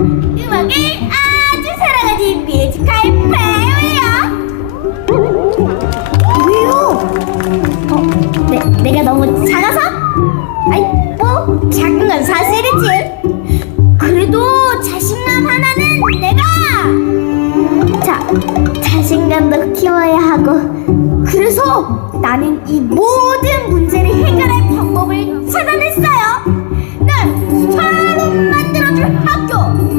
음악을 아주 사랑하는 뮤지컬 배우예요. 왜요? 어, 네, 내가 너무 작아서? 아이, 뭐 작은 건 사실이지. 그래도 자신감 하나는 내가. 자, 자신감도 키워야 하고. 그래서 나는 이 모든 문제를 해결할 방법을 찾아냈어요. 난 사람만 학교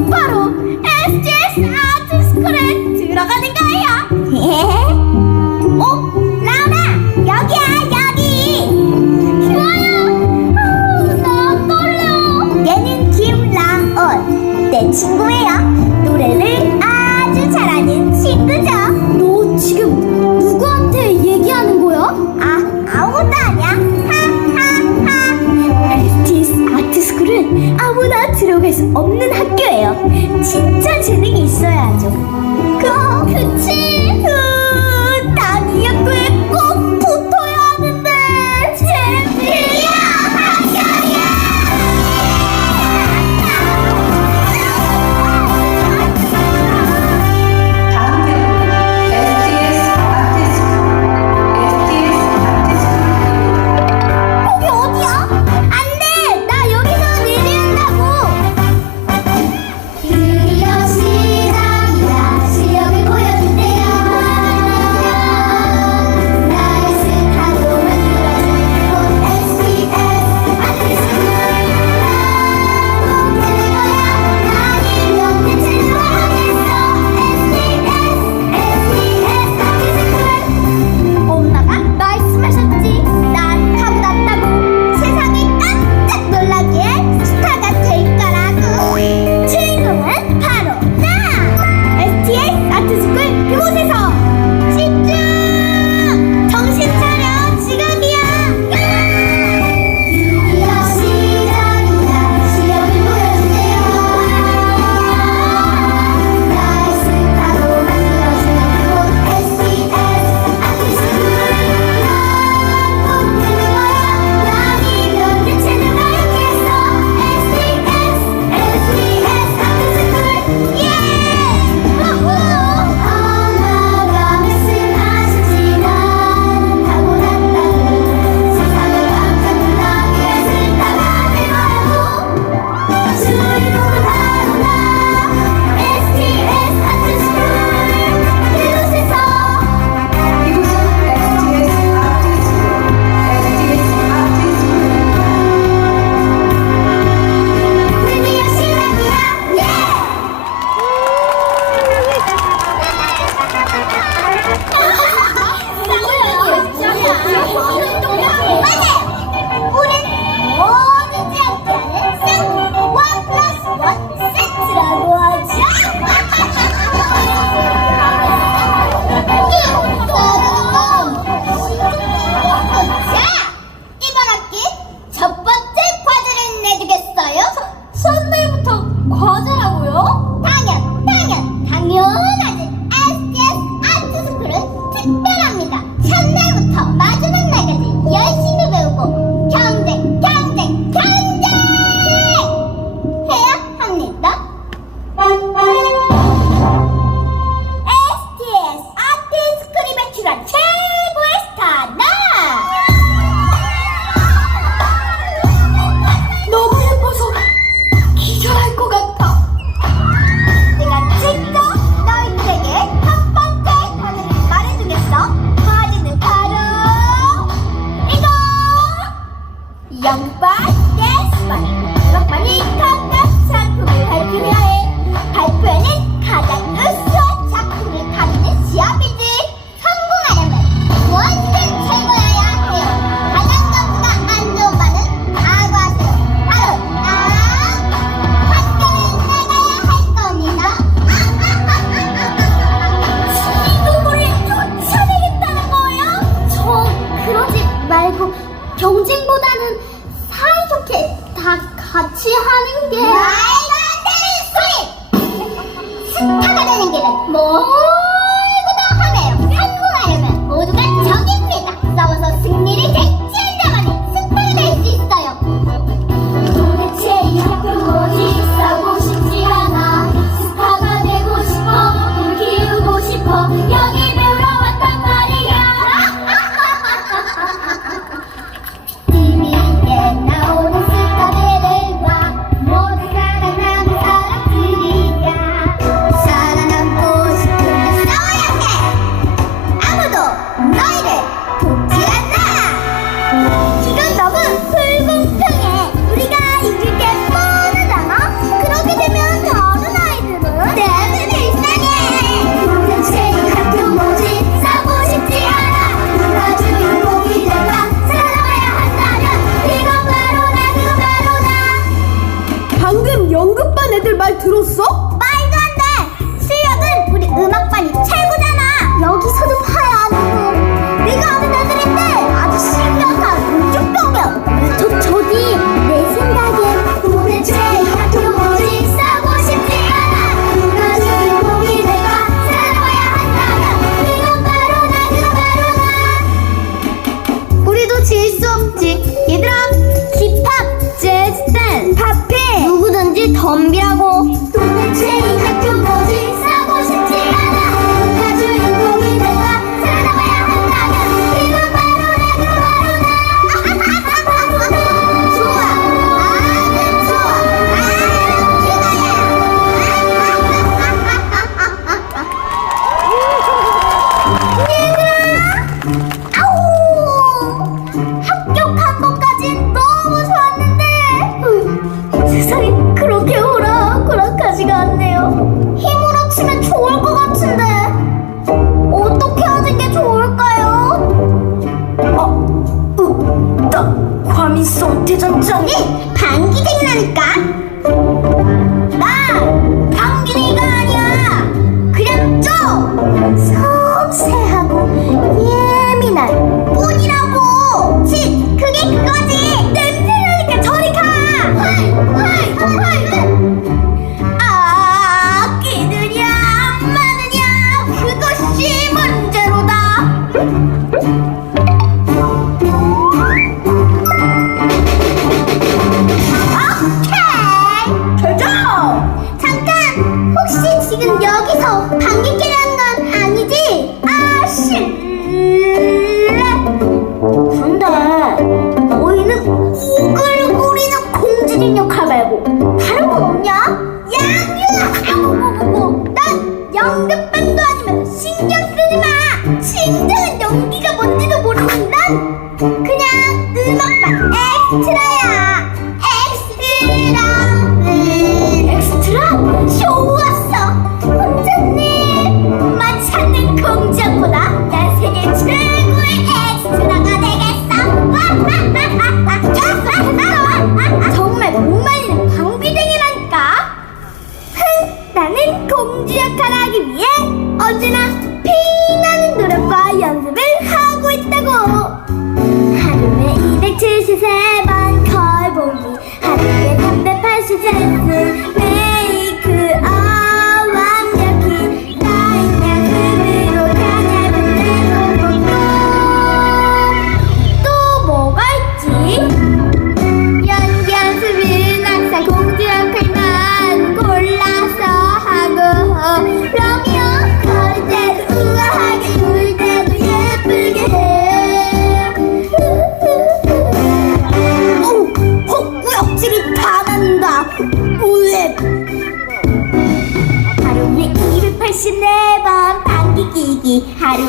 không gấp ba.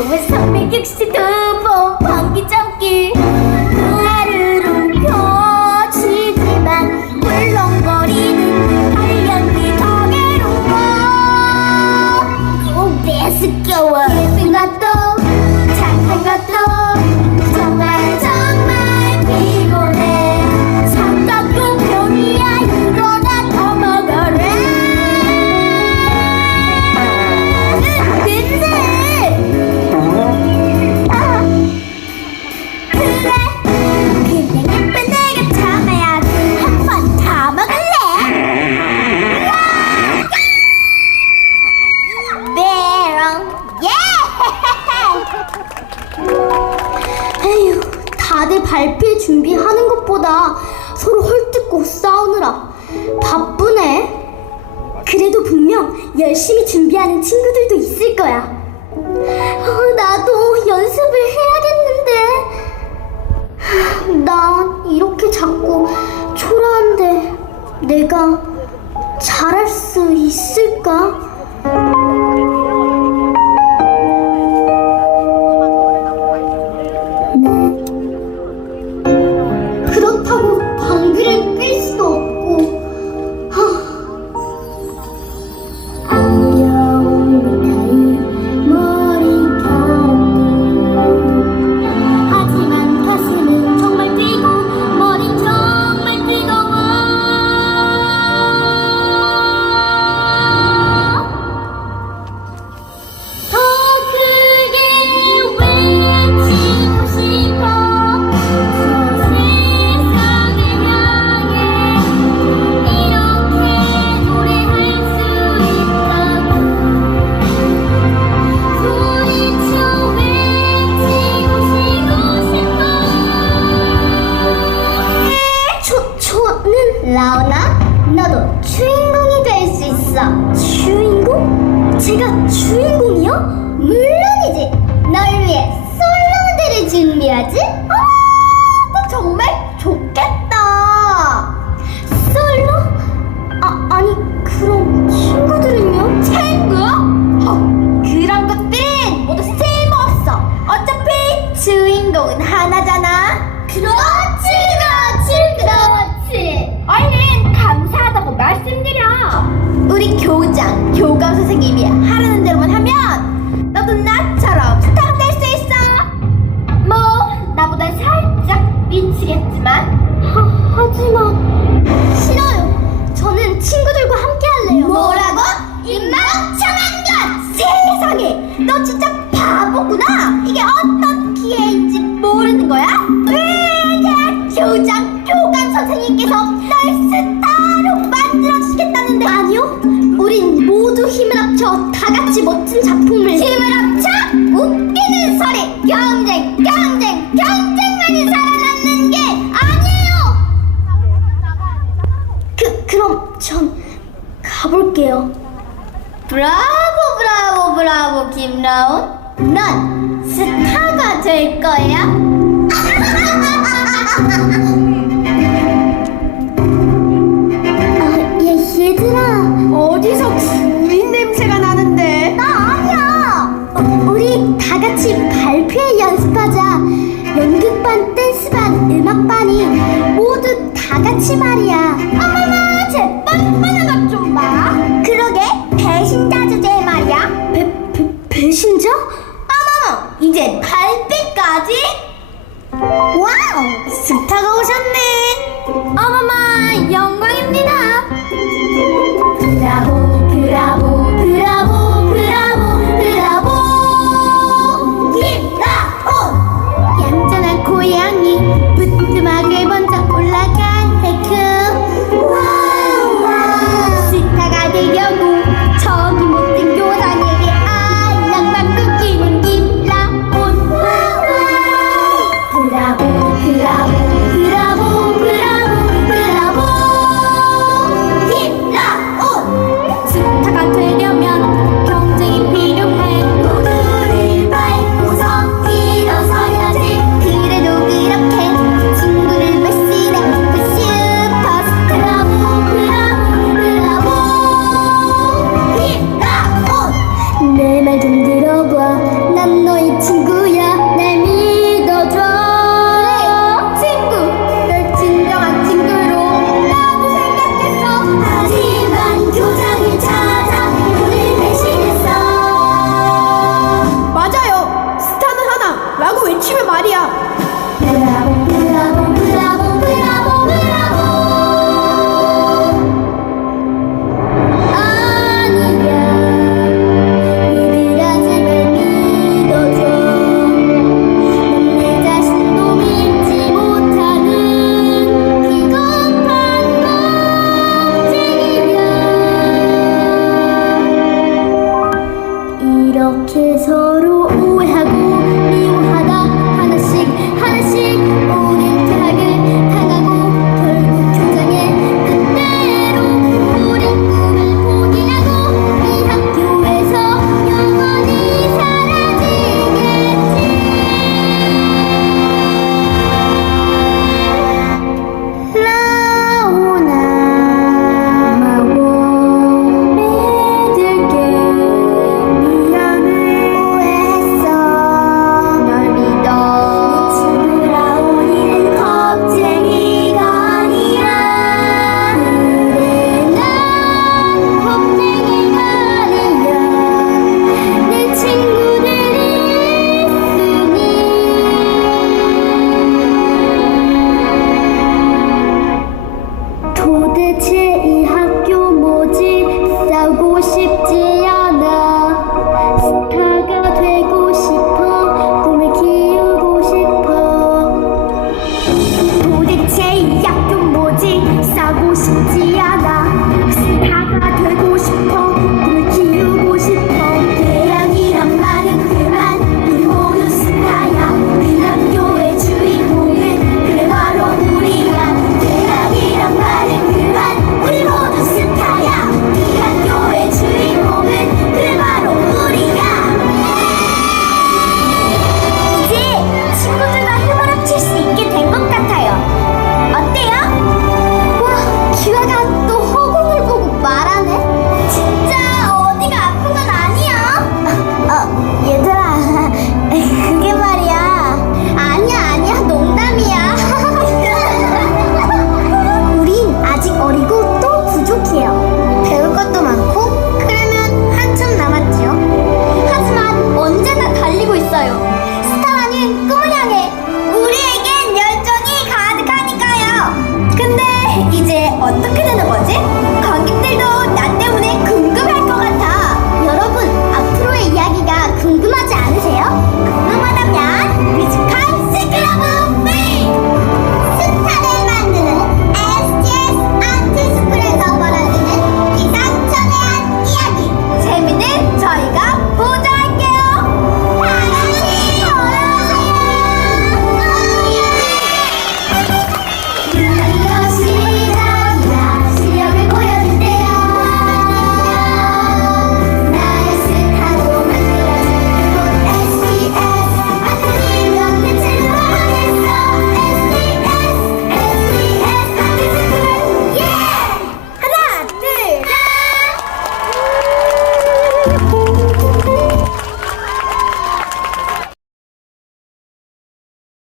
What's up, big extra 준비하는 친구들도 있을 거야. 어, 나도 연습을 해야겠는데. 난 이렇게 자꾸 초라한데 내가 잘할 수 있을까? 라오나, 너도 주인공이 될 수 있어. 주인공? 제가 주인공이요? 물론이지. 널 위해 솔로 무대를 준비하지. 어? 흔들려. 우리 교장, 교감 선생님이 하라는 대로만 하면 너도 나처럼 스타가 될 수 있어. 뭐 나보다 살짝 미치겠지만 하, 하지만 싫어요. 저는 친구들과 함께 할래요. 뭐라고? 입만 청한견 세상에 너 진짜 힘을 합쳐 다 같이 멋진 작품